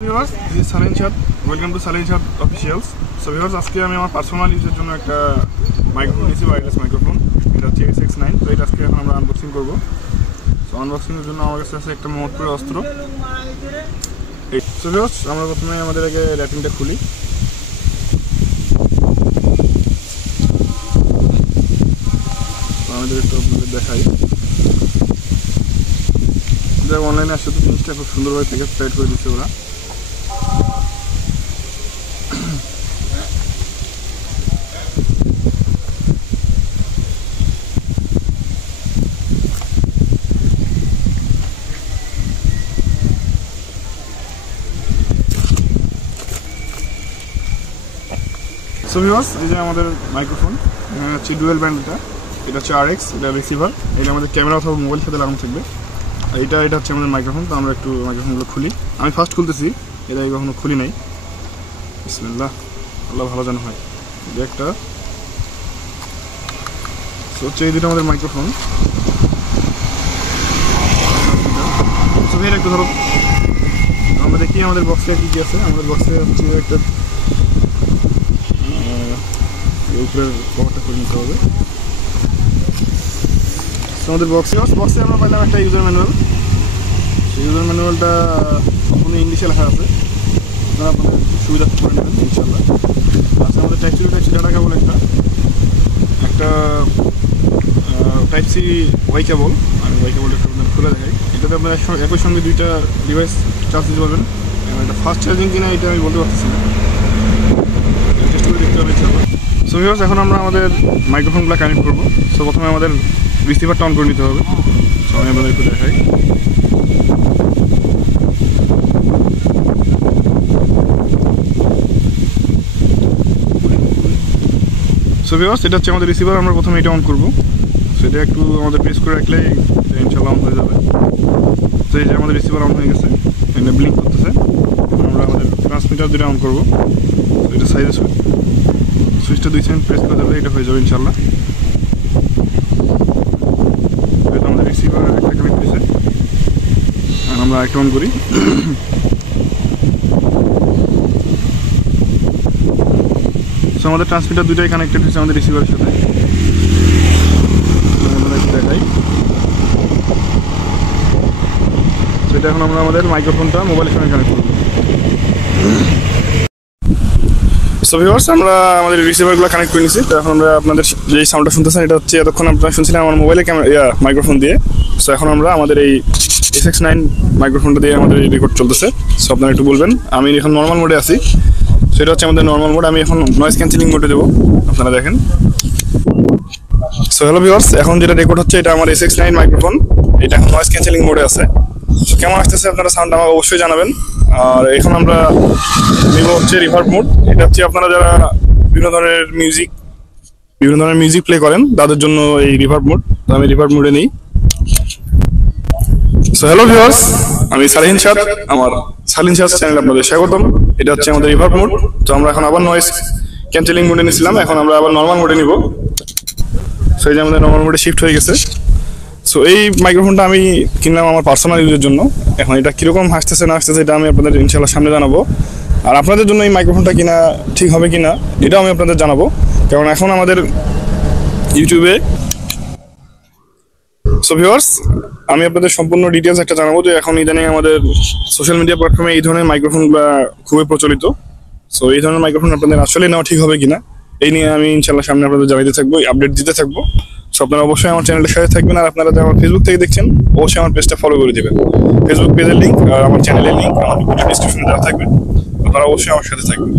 Viewers, this is Salin Chad. Welcome to Salin Chad Officials. So viewers, আজকে আমি আমার personal ইউজের জন্য একটা মাইক্রোফোন নিয়েছি, ওয়্যারলেস মাইক্রোফোন। এটা হচ্ছে SX9। তো এটা আজকে এখন আমরা আনবক্সিং করব। সো আনবক্সিং এর জন্য আমার কাছে আছে একটা মোহতপুরের অস্ত্র। সো ভিউয়ার্স, আমরা প্রথমে আমাদের আগে র্যাপিংটা খুলি। আমাদের একটু আপনাদের দেখাই। অনলাইনে আসলে তো জিনিসটা খুব সুন্দরভাবে প্যাকেজ টাইট করে দিচ্ছে ওরা। সো ভিউয়ার্স, এই যে আমাদের মাইক্রোফোন, হচ্ছে ডুয়েল ব্যান্ড। এটা হচ্ছে RX, এটা রিসিভার। এটা আমাদের ক্যামেরা অথবা মোবাইল সাথে লাগানো থাকবে। এটা হচ্ছে আমাদের মাইক্রোফোন। তো আমরা একটু মাইক্রোফোনগুলো খুলি। আমি ফার্স্ট খুলতেছি, এটা কখনো খুলি নাই। বিসমিল্লাহ, আল্লাহ ভালো যেন হয়। এটা একটা হচ্ছে এই দুটো আমাদের মাইক্রোফোন। একটু ধরো, আমরা দেখি আমাদের বক্সে কী কী আছে। আমাদের বক্সে হচ্ছে একটা উপরের কভারটা করে নিতে হবে। আমাদের বক্সে আমরা পাইলাম একটা ইউজার ম্যানুয়াল। সেই ইউজার ম্যানুয়ালটা কোনো ইংলিশে লেখা আছে, আপনারা আপনাদের সুবিধা করে নেবেন ইনশাল্লাহ। আচ্ছা, আমাদের টাইপ সি ডাটা কেবল একটা টাইপ সি ওয়াই কেবল। আমি ওয়াই কেবলটা একটু আপনার খুলে দেখাই। এটাতে আপনার একই সঙ্গে দুইটা ডিভাইস চার্জ দিতে পারবেন। এটা ফাস্ট চার্জিং কিনা এটা আমি বলতে পারতেছি না, টেস্ট করে দেখতে হবে ইনশাল্লাহ। সো ভিউয়ার্স, এখন আমরা আমাদের মাইক্রোফোনগুলো কানেক্ট করবো। সো প্রথমে আমাদের রিসিভারটা অন করে নিতে হবে। সো আমি আপনাদের একটু দেখাই। সো ভিউয়ার্স, এটা হচ্ছে আমাদের রিসিভার। আমরা প্রথমে এটা অন করবো। সো এটা একটু আমাদের প্রেস করে রাখলে ইনশাল্লাহ অন হয়ে যাবে। তো এই যে আমাদের রিসিভার অন হয়ে গেছে, এটা ব্লিঙ্ক করতেছে। এখন আমরা আমাদের ট্রান্সমিটার দুটো অন করবো। তো এটা সাইজে সুইচটা 2 সেকেন্ড প্রেস করে দেবে, এটা হয়ে যাবে ইনশাল্লাহ। এটা আমাদের রিসিভার একটা কানেক্ট হয়েছে। আর আমরা একটা অন করি। সো আমাদের ট্রান্সমিটার দুটাই কানেক্টেড হয়েছে আমাদের রিসিভারের সাথে। দেখাই, সেটা এখন আমরা আমাদের মাইক্রোফোনটা মোবাইলের সঙ্গে কানেক্ট করবো। সো ভিউয়ার্স, আমরা আমাদের রিসিভারগুলো কানেক্ট করে নিয়েছি। তো এখন আমরা আপনাদের যে সাউন্ডটা শুনতেছেন, এটা হচ্ছে এতক্ষণ আপনারা শুনছিলেন আমার মোবাইলে মাইক্রোফোন দিয়ে। সো এখন আমরা আমাদের এই SX9 মাইক্রোফোনটা দিয়ে আমাদের এই রেকর্ড চলতেছে। সো আপনারা একটু বলবেন। আমি এখন নর্মাল মোডে আছি। সেটা হচ্ছে আমাদের নর্মাল মোড। আমি এখন নয়েজ ক্যান্সেলিং মোডে দেবো, আপনারা দেখেন। সো হ্যালো ভিউয়ার্স, এখন যেটা রেকর্ড হচ্ছে এটা আমার SX9 মাইক্রোফোন। এটা এখন নয়েজ ক্যান্সেলিং মোডে আছে। সো কেমন আসতেছে আপনারা সাউন্ড আমাকে অবশ্যই জানাবেন। আর এখন আমরা নিব হচ্ছে রিভার্ব মোড। এটা হচ্ছে আপনারা যারা বিভিন্ন ধরনের মিউজিক প্লে করেন তাদের জন্য এই রিভার্ব মোড। তো আমি রিভার্ব মোডে নিই। সো হ্যালো ভিউয়ার্স, আমি সালিন শাদ, আমার সালিন শাদ চ্যানেলে আপনাদের স্বাগতম। এটা হচ্ছে আমাদের রিভার্ব মোড। তো আমরা এখন আবার নয়েজ ক্যান্সেলিং মোডে নিয়েছিলাম, এখন আমরা আবার নর্মাল মোডে নিব। সো এই যে আমাদের নর্মাল মোডে শিফট হয়ে গেছে। সো এই মাইক্রোফোনটা আমি কিনলাম আমার পার্সোনাল ইউজের জন্য। এখন এটা কীরকম আসতেছে না আসতেছে এটা আমি আপনাদের ইনশাল্লাহ সামনে জানাবো। আর আপনাদের জন্য এই মাইক্রোফোনটা কিনা ঠিক হবে কিনা এটাও আমি আপনাদের জানাবো। কারণ এখন আমাদের ইউটিউবে সো ভিউয়ার্স, আমি আপনাদের সম্পূর্ণ ডিটেলস একটা জানাবো যে এখন ইদানিং আমাদের সোশ্যাল মিডিয়া প্ল্যাটফর্মে এই ধরনের মাইক্রোফোনগুলো খুবই প্রচলিত। সো এই ধরনের মাইক্রোফোন আপনাদের আসলে নেওয়া ঠিক হবে কিনা এই নিয়ে আমি ইনশাল্লাহ সামনে আপনাদের জানাতে থাকবো, আপডেট দিতে থাকবো। সো আপনারা অবশ্যই আমার চ্যানেলের সাথে থাকবেন। আর আপনারা যারা আমার ফেসবুক থেকে দেখছেন অবশ্যই আমার পেজটা ফলো করে দেবেন। ফেসবুক পেজের লিঙ্ক আর আমার চ্যানেলের লিঙ্ক আমার ডিসক্রিপশনে দেওয়া থাকবে, আপনারা অবশ্যই আমার সাথে থাকবেন।